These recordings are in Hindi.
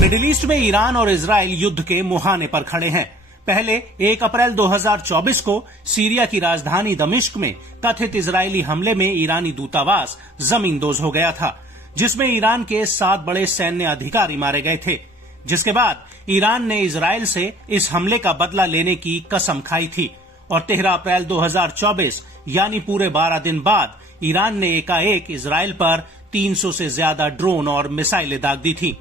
मिडिल ईस्ट में ईरान और इजराइल युद्ध के मुहाने पर खड़े हैं। पहले 1 अप्रैल 2024 को सीरिया की राजधानी दमिश्क में कथित इजरायली हमले में ईरानी दूतावास जमींदोज हो गया था, जिसमें ईरान के 7 बड़े सैन्य अधिकारी मारे गए थे। जिसके बाद ईरान ने इजराइल से इस हमले का बदला लेने की कसम खाई थी और 13 अप्रैल 2024 यानी पूरे 12 दिन बाद ईरान ने एकाएक इजराइल पर 300 से ज्यादा ड्रोन और मिसाइलें दाग दी थी।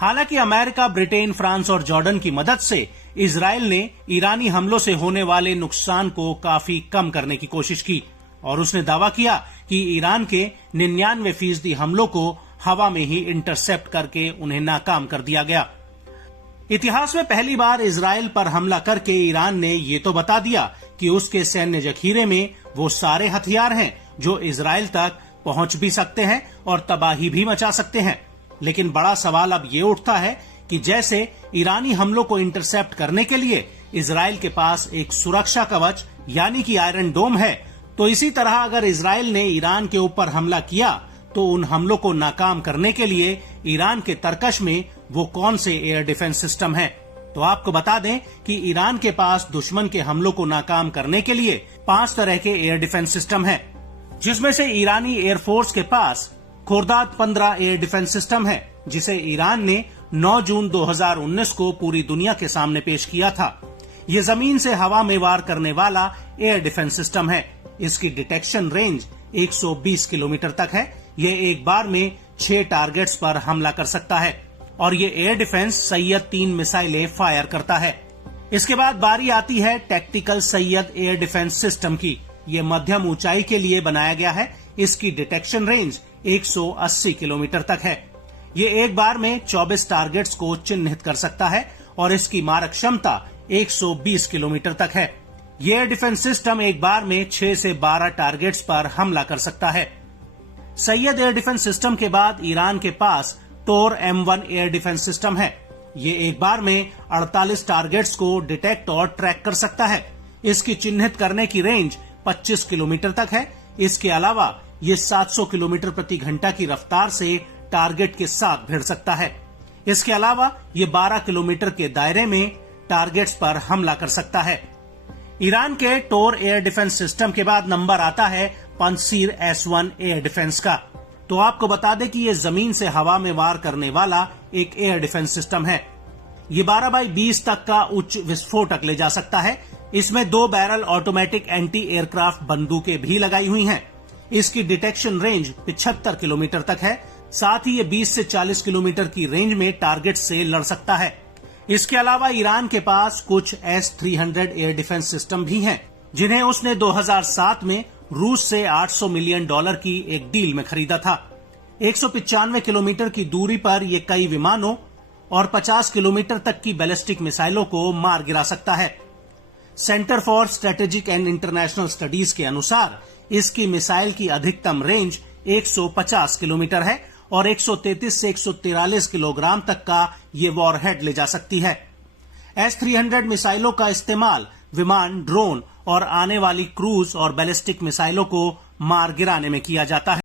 हालांकि अमेरिका, ब्रिटेन, फ्रांस और जॉर्डन की मदद से इजराइल ने ईरानी हमलों से होने वाले नुकसान को काफी कम करने की कोशिश की और उसने दावा किया कि ईरान के 99% हमलों को हवा में ही इंटरसेप्ट करके उन्हें नाकाम कर दिया गया। इतिहास में पहली बार इजराइल पर हमला करके ईरान ने ये तो बता दिया कि उसके सैन्य जखीरे में वो सारे हथियार हैं जो इजराइल तक पहुंच भी सकते हैं और तबाही भी मचा सकते हैं। लेकिन बड़ा सवाल अब ये उठता है कि जैसे ईरानी हमलों को इंटरसेप्ट करने के लिए इजराइल के पास एक सुरक्षा कवच यानी कि आयरन डोम है, तो इसी तरह अगर इजराइल ने ईरान के ऊपर हमला किया तो उन हमलों को नाकाम करने के लिए ईरान के तरकश में वो कौन से एयर डिफेंस सिस्टम है। तो आपको बता दें कि ईरान के पास दुश्मन के हमलों को नाकाम करने के लिए 5 तरह के एयर डिफेंस सिस्टम है, जिसमें से ईरानी एयरफोर्स के पास खुर्दाद 15 एयर डिफेंस सिस्टम है, जिसे ईरान ने 9 जून 2019 को पूरी दुनिया के सामने पेश किया था। ये जमीन से हवा में वार करने वाला एयर डिफेंस सिस्टम है। इसकी डिटेक्शन रेंज 120 किलोमीटर तक है। ये एक बार में 6 टारगेट्स पर हमला कर सकता है और ये एयर डिफेंस सैयद 3 मिसाइलें फायर करता है। इसके बाद बारी आती है tactical Syed air defence system की। ये मध्यम ऊंचाई के लिए बनाया गया है। इसकी डिटेक्शन रेंज 180 किलोमीटर तक है। ये एक बार में 24 टारगेट्स को चिन्हित कर सकता है और इसकी मारक क्षमता 120 किलोमीटर तक है। ये एयर डिफेंस सिस्टम एक बार में 6 से 12 टारगेट्स पर हमला कर सकता है। सैयद एयर डिफेंस सिस्टम के बाद ईरान के पास टोर M1 एयर डिफेंस सिस्टम है। ये एक बार में 48 टारगेट्स को डिटेक्ट और ट्रैक कर सकता है। इसकी चिन्हित करने की रेंज 25 किलोमीटर तक है। इसके अलावा ये 700 किलोमीटर प्रति घंटा की रफ्तार से टारगेट के साथ भिड़ सकता है। इसके अलावा ये 12 किलोमीटर के दायरे में टारगेट्स पर हमला कर सकता है। ईरान के टोर एयर डिफेंस सिस्टम के बाद नंबर आता है पंजशीर S1 एयर डिफेंस का। तो आपको बता दें कि ये जमीन से हवा में वार करने वाला एक एयर डिफेंस सिस्टम है। ये 12x20 तक का उच्च विस्फोटक ले जा सकता है। इसमें 2 बैरल ऑटोमेटिक एंटी एयरक्राफ्ट बंदूकें भी लगाई हुई हैं। इसकी डिटेक्शन रेंज 75 किलोमीटर तक है। साथ ही ये 20 से 40 किलोमीटर की रेंज में टारगेट से लड़ सकता है। इसके अलावा ईरान के पास कुछ S-300 एयर डिफेंस सिस्टम भी हैं, जिन्हें उसने 2007 में रूस से $800 मिलियन की एक डील में खरीदा था। 195 किलोमीटर की दूरी पर ये कई विमानों और 50 किलोमीटर तक की बैलिस्टिक मिसाइलों को मार गिरा सकता है। Centre for strategic and international studies के अनुसार इसकी मिसाइल की अधिकतम रेंज 150 किलोमीटर है और 133 से 143 किलोग्राम तक का ये वॉरहेड ले जा सकती है। S-300 मिसाइलों का इस्तेमाल विमान, ड्रोन और आने वाली क्रूज और बैलिस्टिक मिसाइलों को मार गिराने में किया जाता है।